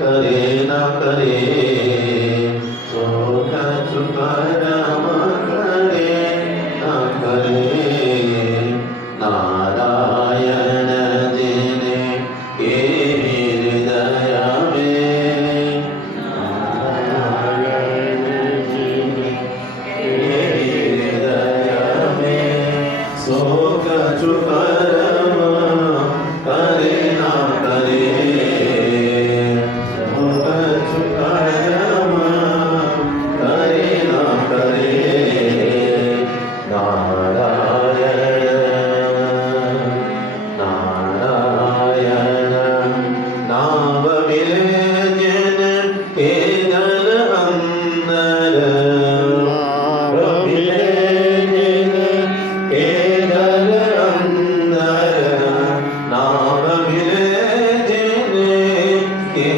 करे ना करे सुख सुकर्म करे ना करे नारायण जिने के हृदय में नारायण जिने के हृदय में सुख सुकर्म करे ना करे सुख सुकर्म करे ना करे नारायण नारायण नाम मिले जिन के जन अंदर नाम मिले जिन के जन अंदर नाम मिले जिन के